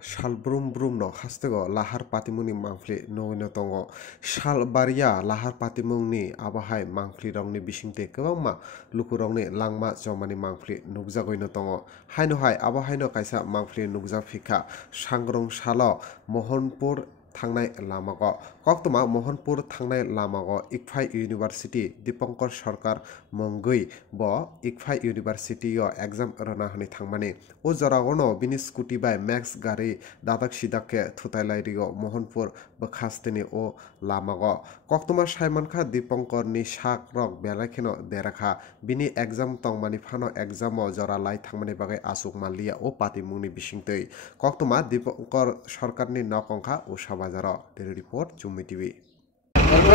Shal brum brum no hastego Lahar Patimwng mangfli no tongo Shal baria Lahar Patimwng ni abahai mangfli rongni bisingte kwbangma lukurongni langma jomani mangfli nugjagoi no tongo haino hai abahai no kaisa mangfli nugjak phika sangrong salo Mohanpur Thangnai lamago koktoma Mohanpur Thangnai lamago Icfai University Dipankar Sarkar Mongui bo Icfai University o exam rana hani thangmani o jaragono bini scooty by max gari dadak sidake thutailai rio Mohanpur bakhasteni o lamago koktoma saimankha Dipankar ni sak rok belakheno derakha bini exam tongmani phano exam o jara lai thangmani bagai asuk malia o Patimwng ni bisingtei koktoma Dipankar Sarkar ni nokongkha o বাজার daily report জুম্মি TV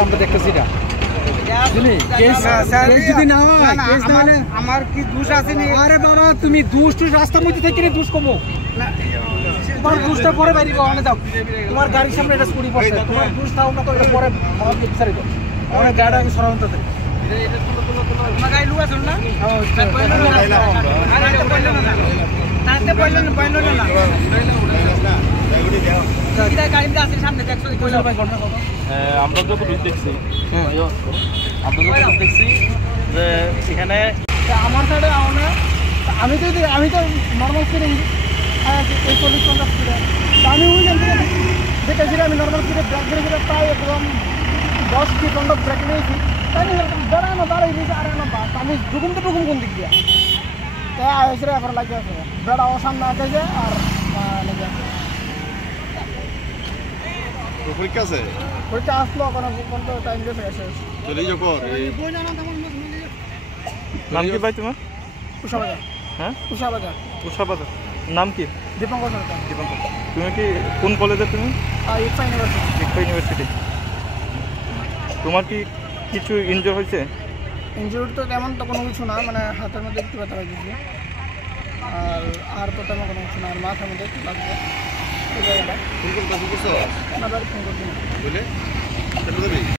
আমরা দেখতেছি না শুনি case যদি না হয় case মানে আমার কি দোষ আছে নি আরে বাবা তুমি দোষ তো রাস্তার মধ্যে থেকে নি দোষ কমো না তোমার দোষটা পরে বাইরে ওখানে যাও তোমার গাড়ির সামনে এটা স্কুটি পড়ছে তোমার দোষ তাও না তো এটা পরে আমার বিচারে দাও আমার গাড়ি আমি সরাতে দেই এটা তোমার গাড়ি লুয়া চল না হ্যাঁ কইলো না আরে কইলো না তাতে কইলো না আমরা যখন দেখছি যে এখানে আমার সাইডে আমি তো নর্মাল স্পিডে এই 40-50 স্পিডে আমি ওই দেখেছি আমি নর্মাল স্পিডে ব্রেক ধরে প্রায় একদম 10 কি 15 ব্রেক নিয়েছি তাই দাঁড়াই দিয়েছি আর বাস আমি ঢুকুম কোন দিক দিয়ে তাই এসে এবার লাগে আছে বেড়া ও সামনে আগে আর লেগে আছে পরীক্ষা আছে পরীক্ষা আসলো কোন টাইম দিয়ে এসে চলে যাও কর নাম কি ভাই তোমার উষাবাজার হ্যাঁ উষাবাজার নাম কি দীপঙ্কর সরকার দীপঙ্কর তুমি কি কোন কলেজে তুমি ইকফাই ইউনিভার্সিটি তোমার কি কিছু ইনজুর হয়েছে ইনজুরি তো তেমন তো কোনো কিছু না মানে হাতের মধ্যে একটু ব্যথা হয়েছে আর তো তেমন কোনো কিছু না আর মাথার মধ্যে একটু লাগবে কোন কোন কাজ করছো না ফোন করছি বলে